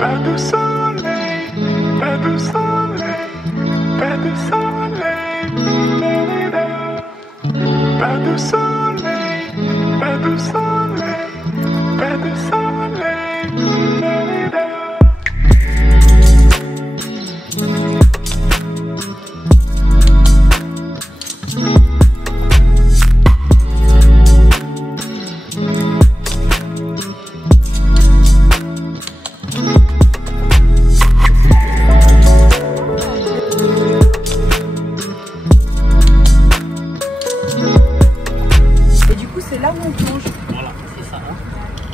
Pas de soleil, pas de soleil, pas de soleil, pas de soleil, pas de soleil, pas de soleil.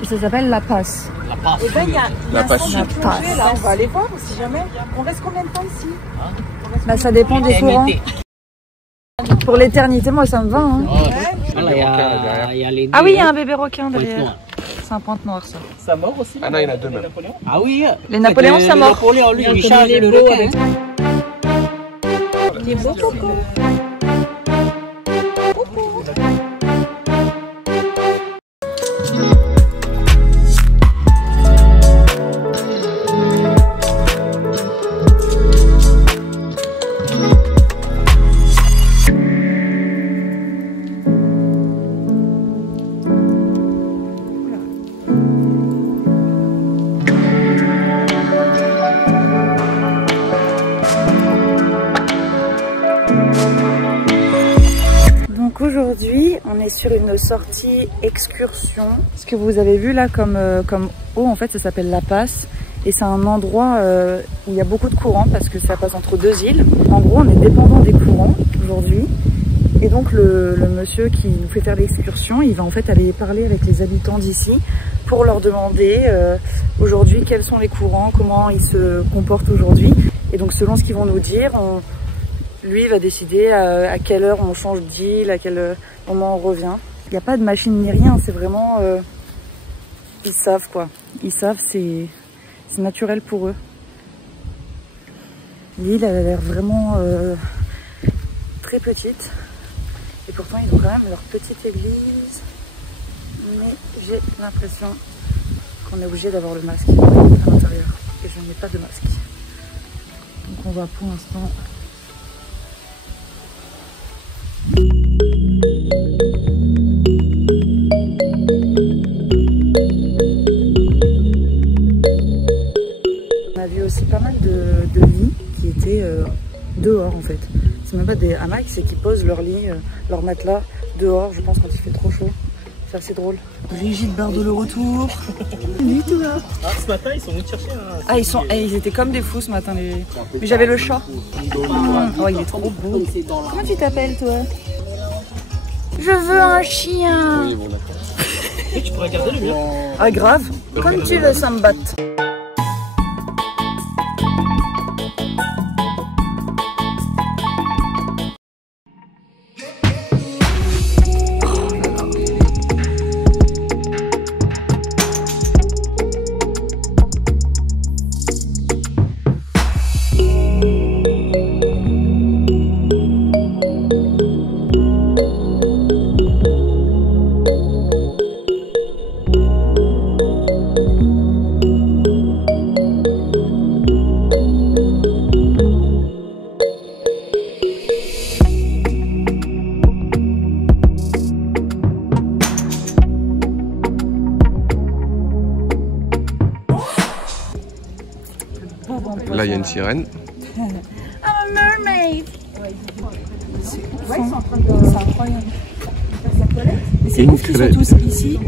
Ça s'appelle La Passe. La Passe. Et ben, il y a La Passe. un centre de plongée, là, on va aller voir si jamais. On reste combien de temps ici? Bah, ça dépend des courants. Pour l'éternité, moi ça me va. Hein. Ah oui, il y a un bébé requin derrière. C'est un pointe-noire ça. Ça mort aussi? Ah non, il y en a deux même. Ah oui. Les Napoléons, ça mort. Napoléon, lui, il charge le requin. Il est beau, Coco. Donc aujourd'hui, on est sur une sortie excursion. Ce que vous avez vu là comme eau, en fait, ça s'appelle La Passe. Et c'est un endroit où il y a beaucoup de courants parce que ça passe entre deux îles. En gros, on est dépendant des courants aujourd'hui. Et donc le monsieur qui nous fait faire l'excursion, il va en fait aller parler avec les habitants d'ici pour leur demander aujourd'hui quels sont les courants, comment ils se comportent aujourd'hui. Et donc selon ce qu'ils vont nous dire, lui va décider à quelle heure on change d'île, à quel moment on revient. Il n'y a pas de machine ni rien, c'est vraiment... ils savent quoi. Ils savent, c'est naturel pour eux. L'île, elle a l'air vraiment très petite. Et pourtant, ils ont quand même leur petite église. Mais j'ai l'impression qu'on est obligé d'avoir le masque à l'intérieur. Et je n'ai pas de masque. Donc on va pour l'instant... On a vu aussi pas mal de lits qui étaient dehors en fait. C'est même pas des hamacs, c'est qu'ils posent leur lit, leur matelas dehors, je pense, quand il fait trop chaud. C'est assez drôle. Brigitte Bardot le retour. Salut toi. Ah, ce matin, ils sont venus te chercher. Hein. Ah, ils étaient comme des fous ce matin. Mais j'avais le chat. Oh, il est trop beau. Comment tu t'appelles toi? Je veux un chien. Oui, bon, d'accord. Et tu pourrais garder le mien. Ah grave. Comme tu veux, ça me batte. Là, il y a une sirène. I'm a mermaid. C'est incroyable. Mais c'est ouf qu'ils sont tous ici.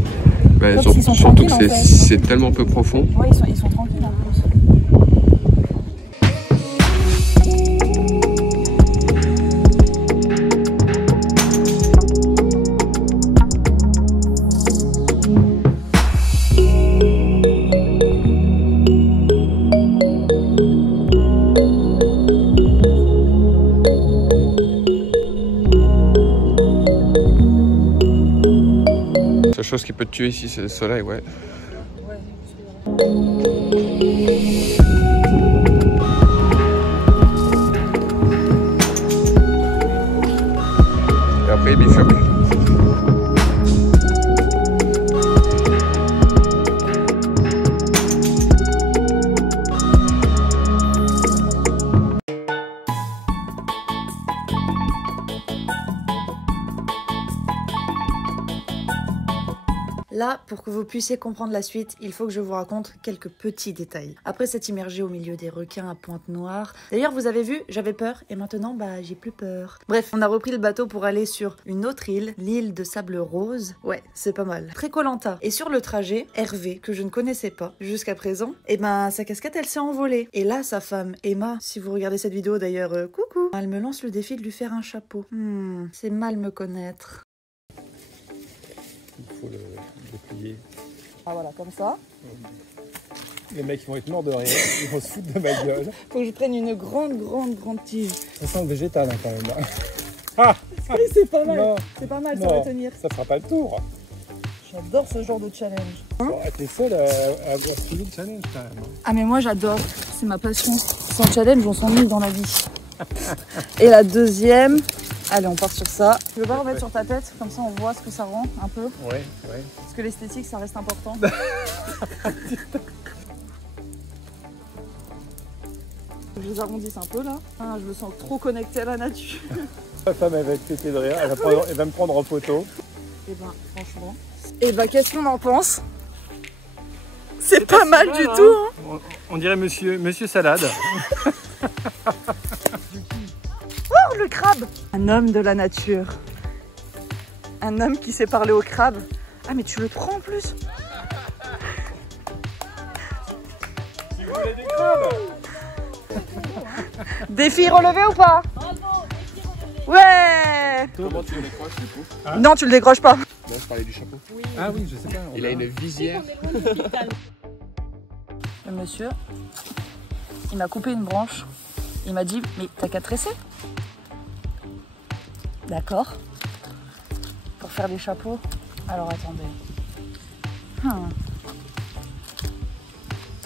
Bah, Ils sont surtout tranquilles, que en fait. c'est tellement peu profond. Ouais, ils sont tranquilles en plus. La seule chose qui peut te tuer ici, c'est le soleil, ouais. Et après, il bifurque. Là, pour que vous puissiez comprendre la suite, il faut que je vous raconte quelques petits détails. Après s'être immergé au milieu des requins à pointe noire. D'ailleurs, vous avez vu, j'avais peur et maintenant, bah, j'ai plus peur. Bref, on a repris le bateau pour aller sur une autre île, l'île de Sable Rose. Ouais, c'est pas mal. Très Koh-Lanta. Et sur le trajet, Hervé, que je ne connaissais pas jusqu'à présent, et ben, sa casquette, elle s'est envolée. Et là, sa femme, Emma, si vous regardez cette vidéo d'ailleurs, coucou, elle me lance le défi de lui faire un chapeau. C'est mal me connaître. Il faut le plier. Ah voilà, comme ça. Les mecs vont être morts de rire, ils vont se foutre de ma gueule. Faut que je prenne une grande tige. Ça sent le végétal hein, quand même. Ah, Oui, c'est pas mal. non, C'est pas mal, ça non, va tenir. ça fera pas le tour. J'adore ce genre de challenge. T'es seul à avoir suivi le challenge quand même. Ah mais moi j'adore, c'est ma passion. Sans challenge, on s'ennuie dans la vie. Et la deuxième, allez on part sur ça. Tu veux pas remettre sur ta tête, comme ça on voit ce que ça rend un peu. Ouais. Parce que l'esthétique ça reste important. Je les arrondisse un peu là. Ah, je me sens trop connectée à la nature. Ma femme elle va être pétée de rire, elle va me prendre en photo. Et ben franchement. Et ben qu'est-ce qu'on en pense? C'est pas mal du tout hein. On dirait monsieur Salade. Oh le crabe! Un homme de la nature. Un homme qui sait parler au crabe. Ah mais tu le prends en plus. Si vous voulez des crabes. Défi relevé ou pas? Ouais. Comment tu le décroches du coup? Non tu le décroches pas. Non, je parlais du chapeau. Ah oui, je sais pas. Il a une visière. Le monsieur, il m'a coupé une branche. Il m'a dit, mais t'as qu'à tresser. D'accord. Pour faire des chapeaux. Alors attendez.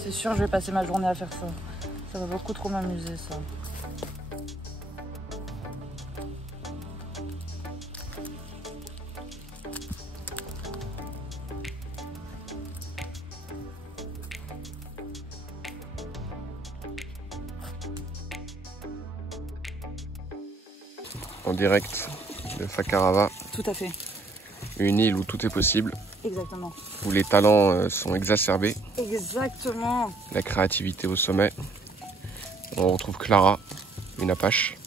C'est sûr, je vais passer ma journée à faire ça. Ça va beaucoup trop m'amuser ça. En direct de Fakarava, Tout à fait. une île où tout est possible, Exactement. où les talents sont exacerbés, Exactement. la créativité au sommet. On retrouve Clara, une apache,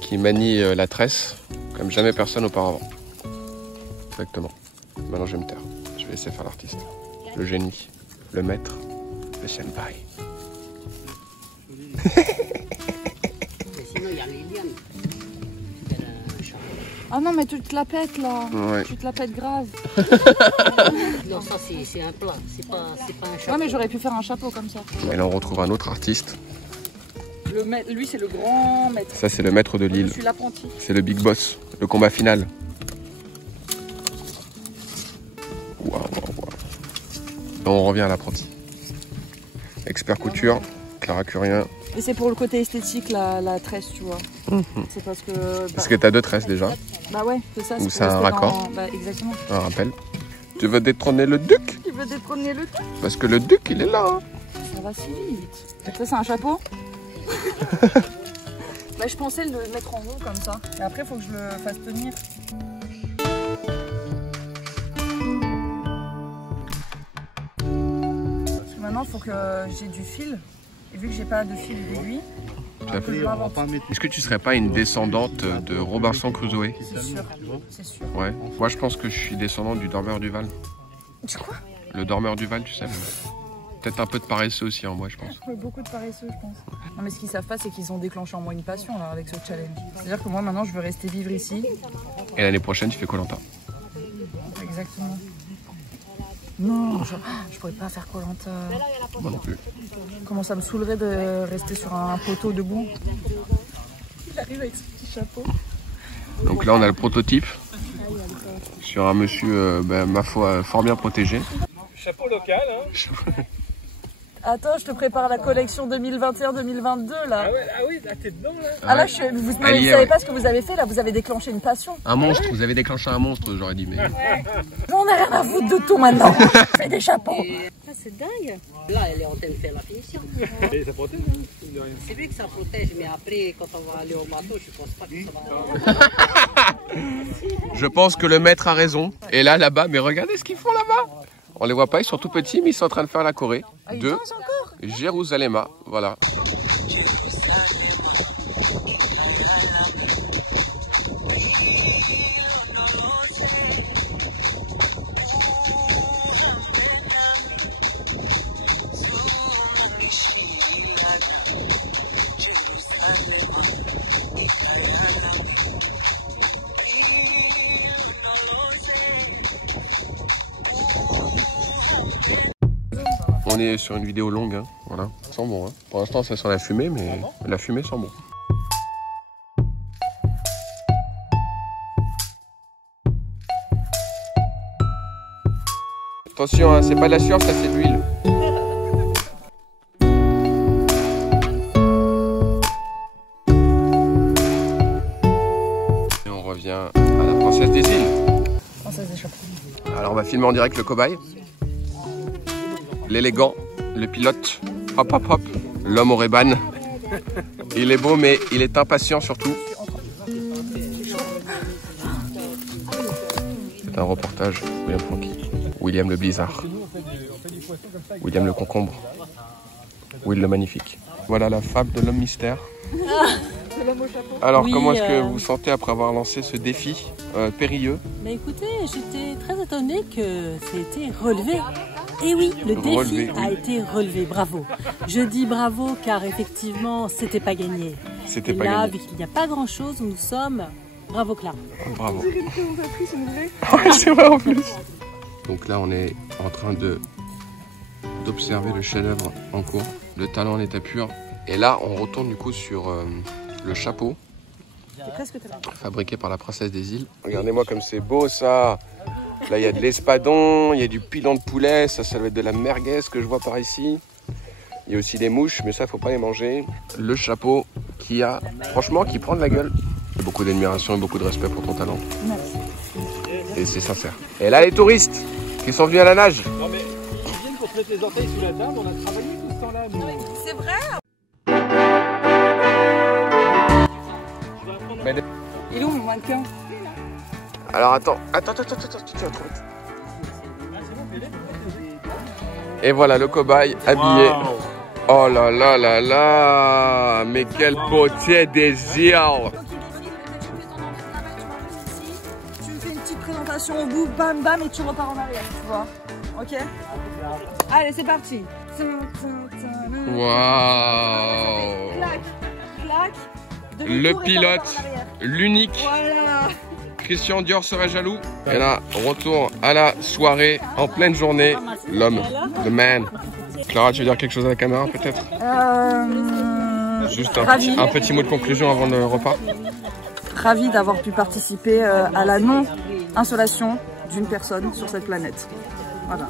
qui manie la tresse comme jamais personne auparavant. Exactement. Maintenant je vais me taire. Je vais laisser faire l'artiste. Le génie, le maître, le senpai. Sinon, il y a les lianes. Ah non mais tu te la pètes là. Ouais. Tu te la pètes grave. Non, ça c'est un plat, c'est pas un chapeau. Ouais mais j'aurais pu faire un chapeau comme ça. Et là on retrouve un autre artiste. Lui c'est le grand maître. Ça c'est le maître de Je l'île. suis l'apprenti. C'est le big boss. Le combat final. Waouh. Et on revient à l'apprenti. Expert couture, Clara Curien. Et c'est pour le côté esthétique la tresse, tu vois. C'est parce que... Parce que t'as deux tresses déjà. Bah ouais, c'est ça. Ou pour c'est un rester raccord. Bah exactement. Un rappel. Tu veux détrôner le duc? Tu veux détrôner le tout? Parce que le duc il est là. Hein. Ça va si vite. Ça c'est un chapeau. Bah je pensais le mettre en haut comme ça. Et après faut que je le fasse tenir. Parce que maintenant il faut que j'ai du fil. Et vu que j'ai pas de fil d'aiguille, Tout à fait. je l'invente. Est-ce que tu serais pas une descendante de Robinson Crusoe? C'est sûr. C'est sûr. Ouais. Moi je pense que je suis descendant du dormeur du Val. Tu quoi? Le dormeur du Val, tu sais. Peut-être un peu de paresseux aussi en moi, je pense. Ouais, beaucoup de paresseux, je pense. Non, mais ce qu'ils savent pas, c'est qu'ils ont déclenché en moi une passion là, avec ce challenge. C'est-à-dire que moi, maintenant, je veux rester vivre ici. Et l'année prochaine, tu fais Koh-Lanta. Exactement. Non, je pourrais pas faire Koh-Lanta. Moi non plus. Comment ça me saoulerait de rester sur un poteau debout. Il arrive avec ce petit chapeau. Donc là, on a le prototype sur un monsieur, ma foi, fort bien protégé. Chapeau local, hein. Attends, je te prépare la collection 2021-2022 là. Ah oui, là t'es dedans là. Ah là, vous ne savez pas ce que vous avez fait là, vous avez déclenché une passion. Un monstre, vous avez déclenché un monstre, j'aurais dit, mais... J'en ai rien à foutre de tout maintenant. Je fais des chapeaux. c'est dingue. Là, elle est en train de faire la finition. Et ça protège, hein, mine de rien. C'est vrai que ça protège, mais après, quand on va aller au bateau, je pense pas que ça va... Je pense que le maître a raison. Et là, là-bas, mais regardez ce qu'ils font là-bas. On les voit pas, ils sont tout petits, mais ils sont en train de faire la choré de Jérusalem. Voilà. On est sur une vidéo longue, hein. Voilà, ça sent bon. Hein. Pour l'instant, ça sent la fumée, mais la fumée sent bon. Attention, hein, c'est pas de la sueur, ça c'est de l'huile. Et on revient à la princesse des îles. Alors on va filmer en direct le cobaye. L'élégant, le pilote, hop hop hop, l'homme au Ray-Ban. Il est beau mais il est impatient surtout. C'est un reportage, William Franky, William le Blizzard, William le concombre, Will le magnifique. Voilà la fable de l'homme mystère. Alors oui, comment est-ce que vous vous sentez après avoir lancé ce défi périlleux? Bah écoutez, j'étais très étonnée que ça ait été relevé. Et oui, le défi a été relevé, bravo. Je dis bravo car effectivement, c'était pas gagné. C'était pas gagné. Là, vu qu'il n'y a pas grand chose, nous sommes... Bravo Clara. Bravo. C'est vrai en plus. Donc là, on est en train d'observer le chef-d'œuvre en cours, le talent en état pur. Et là, on retourne du coup sur le chapeau fabriqué par la princesse des îles. Regardez-moi comme c'est beau ça. Là, il y a de l'espadon, il y a du pilon de poulet, ça doit être de la merguez que je vois par ici. Il y a aussi des mouches, mais ça, faut pas les manger. Le chapeau qui a, franchement, qui prend de la gueule. Beaucoup d'admiration et beaucoup de respect pour ton talent. Merci. Et c'est sincère. Et là, les touristes qui sont venus à la nage. Non mais, ils viennent pour te mettre les orteils sous la table, on a travaillé tout ce temps-là. C'est vrai. Il est où mon mannequin? Alors attends, tu vas trop vite. Et voilà le cobaye habillé. Wow. Oh là là là là, mais quelle beauté des îles. Tu fais une petite présentation au bout, bam bam, et tu repars en arrière, tu vois. Ok? Allez, c'est parti. Waouh. Clac, clac. Le pilote, l'unique. Voilà. Christian Dior serait jaloux. Et là, retour à la soirée en pleine journée. L'homme, the man. Clara, tu veux dire quelque chose à la caméra peut-être? Juste un petit mot de conclusion avant le repas. Ravi d'avoir pu participer à la non-insolation d'une personne sur cette planète. Voilà.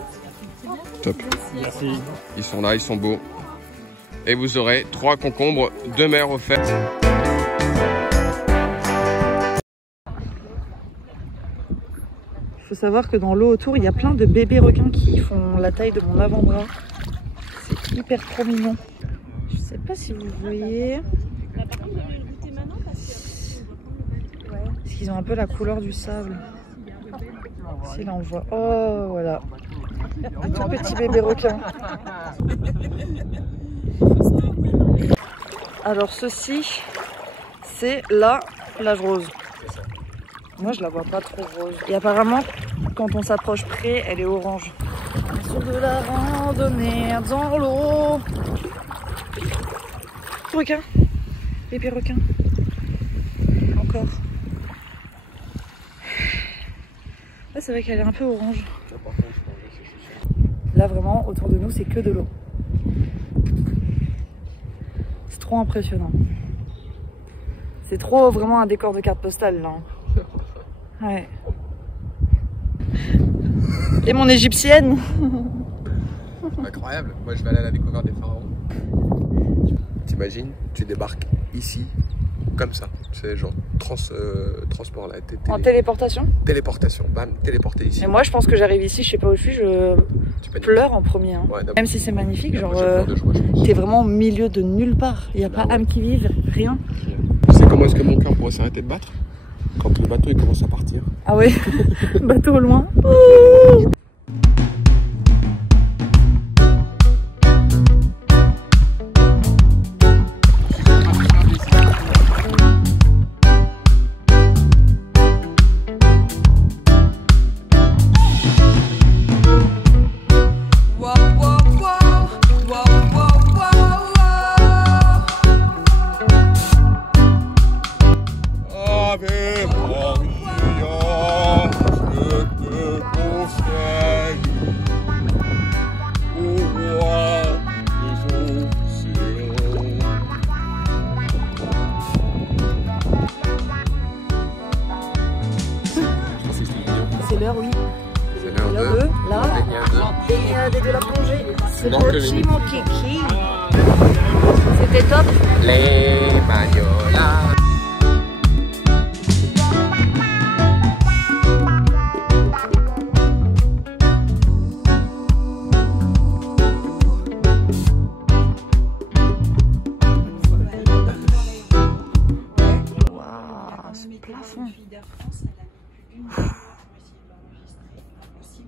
Top. Merci. Ils sont là, ils sont beaux. Et vous aurez 3 concombres de mer offerts. Il faut savoir que dans l'eau autour, il y a plein de bébés requins qui font la taille de mon avant-bras. C'est hyper trop mignon. Je sais pas si vous voyez. Parce qu'ils ont un peu la couleur du sable. Si là on voit. Oh voilà. Un tout petit bébé requin. Alors ceci, c'est la plage rose. Moi je la vois pas trop rose. Et apparemment, quand on s'approche près, elle est orange. Sur de la randonnée dans l'eau. Requin. Bébé requin. Encore. Là c'est vrai qu'elle est un peu orange. Là vraiment, autour de nous, c'est que de l'eau. C'est trop impressionnant. C'est trop vraiment un décor de carte postale là. Ouais. Et mon égyptienne. Incroyable. Moi je vais aller à la découverte des pharaons. T'imagines, tu débarques ici, comme ça. C'est genre transport là. En téléportation? Téléportation, bam, téléporté ici. Et moi je pense que j'arrive ici, je sais pas où je suis, je pleure en premier. Hein. Ouais, même si c'est magnifique, genre joie, t'es vraiment au milieu de nulle part. Il n'y a pas âme qui vive, rien. Tu sais comment est-ce que mon cœur pourrait s'arrêter de battre? Quand le bateau il commence à partir. Ah ouais, bateau au loin. C'est l'heure, oui. C'est l'heure de la baignade et de la plongée. C'est petit mon kiki. C'était top. Les magnolas. Waouh, ce plafond.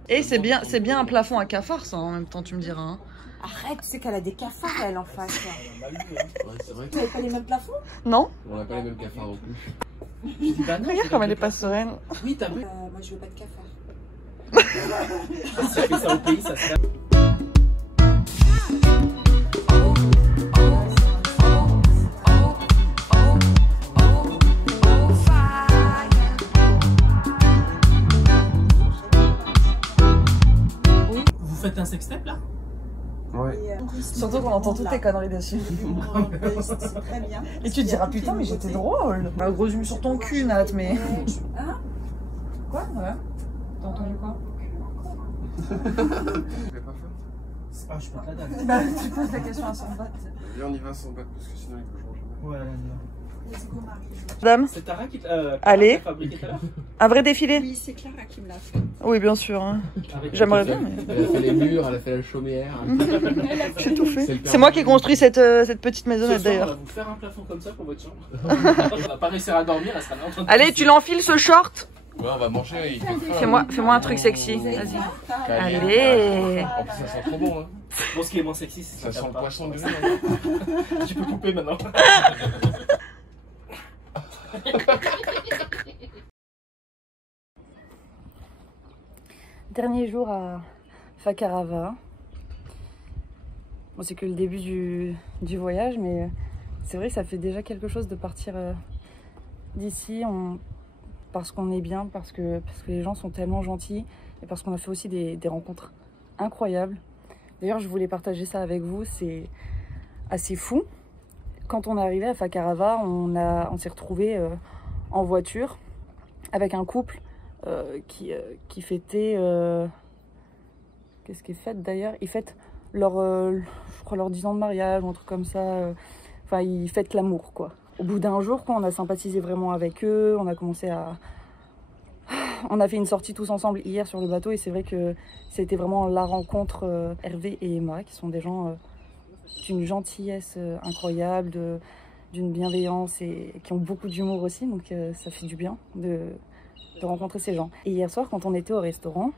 Et c'est bien un plafond à cafard ça en même temps, tu me diras. Hein. Arrête, tu sais qu'elle a des cafards elle en face. C'est vrai. Tu n'avais pas les mêmes plafonds? Non. On n'a pas les mêmes cafards non plus. Regarde comme elle est pas sereine. Oui, t'as vu. Moi je veux pas de cafards. Si tu fais ça au pays, ça se Vous faites un sextape là? Ouais. Surtout qu'on entend toutes tes conneries dessus. C'est très bien. Et tu te diras putain mais j'étais drôle. Bah gros zoom sur ton cul Nat mais. Hein? Quoi? Ouais. T'as entendu quoi? Ah, je peux te la donner. Bah tu poses la question à son bat. Viens on y va sans battre parce que sinon il bougeront jamais. Ouais, là, Dame, c'est Tara qui Allez. t'a fabriqué tout à l'heure? un vrai défilé? Oui, c'est Clara qui me l'a fait. Oui bien sûr. Hein. Avec J'aimerais le bien mais. Elle a fait les murs, elle a fait la chaumière. J'ai tout fait. C'est le C'est moi qui ai construit cette petite Ce maisonnette soir, on d'ailleurs. va vous faire un plafond comme ça pour votre chambre. On va pas réussir à dormir, elle sera là en train de... Allez tu l'enfiles ce short. Ouais on va manger. Fais-moi un truc sexy. Vas-y. Allez. En plus ça sent trop bon hein. Bon, ce qui est moins sexy, c'est Ça sent le poisson du riz. Tu peux couper maintenant. Dernier jour à Fakarava. Bon, c'est que le début du voyage, mais c'est vrai que ça fait déjà quelque chose de partir d'ici parce qu'on est bien, parce que les gens sont tellement gentils et parce qu'on a fait aussi des rencontres incroyables. D'ailleurs, je voulais partager ça avec vous, c'est assez fou. Quand on est arrivé à Fakarava, on s'est retrouvés en voiture avec un couple qui fêtait... Qu'est-ce qu'ils fêtent d'ailleurs? Ils fêtent leur 10 ans de mariage ou un truc comme ça. Enfin, ils fêtent l'amour, quoi. Au bout d'un jour, quoi, on a sympathisé vraiment avec eux. On a commencé à... On a fait une sortie tous ensemble hier sur le bateau et c'est vrai que c'était vraiment la rencontre Hervé et Emma, qui sont des gens d'une gentillesse incroyable, d'une bienveillance et qui ont beaucoup d'humour aussi. Donc ça fait du bien de rencontrer ces gens. Et hier soir, quand on était au restaurant,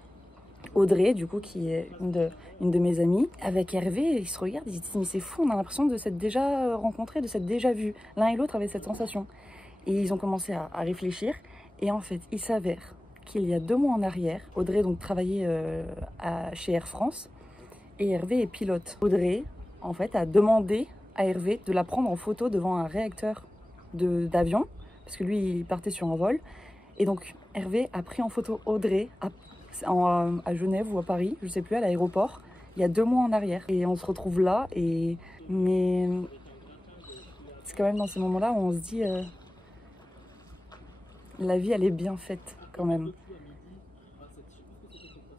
Audrey, du coup, qui est une de mes amies, avec Hervé, ils se regardent, ils se disent mais c'est fou, on a l'impression de s'être déjà rencontrés, de s'être déjà vus. L'un et l'autre avaient cette sensation. Et ils ont commencé à réfléchir. Et en fait, il s'avère qu'il y a 2 mois en arrière, Audrey donc travaillait chez Air France et Hervé est pilote. Audrey, en fait, a demandé à Hervé de la prendre en photo devant un réacteur d'avion, parce que lui, il partait sur un vol. Et donc, Hervé a pris en photo Audrey à Genève ou à Paris, je sais plus, à l'aéroport, il y a 2 mois en arrière. Et on se retrouve là, mais c'est quand même dans ces moments-là où on se dit la vie, elle est bien faite quand même.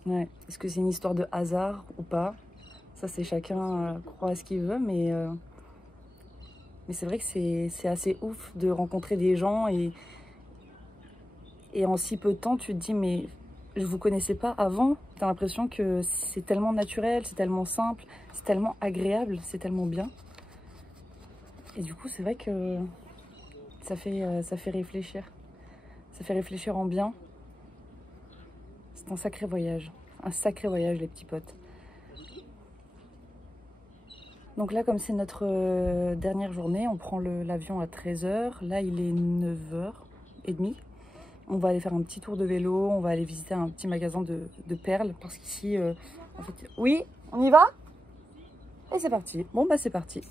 Ouais. Est-ce que c'est une histoire de hasard ou pas? Ça, c'est chacun croit à ce qu'il veut, mais c'est vrai que c'est assez ouf de rencontrer des gens et Et en si peu de temps, tu te dis, mais je vous connaissais pas avant. T'as l'impression que c'est tellement naturel, c'est tellement simple, c'est tellement agréable, c'est tellement bien. Et du coup, c'est vrai que ça fait réfléchir. Ça fait réfléchir en bien. C'est un sacré voyage. Un sacré voyage, les petits potes. Donc là, comme c'est notre dernière journée, on prend l'avion à 13 h. Là, il est 9h30. On va aller faire un petit tour de vélo. On va aller visiter un petit magasin de perles. Parce qu'ici, en fait... Oui, on y va? Et c'est parti. Bon, bah c'est parti.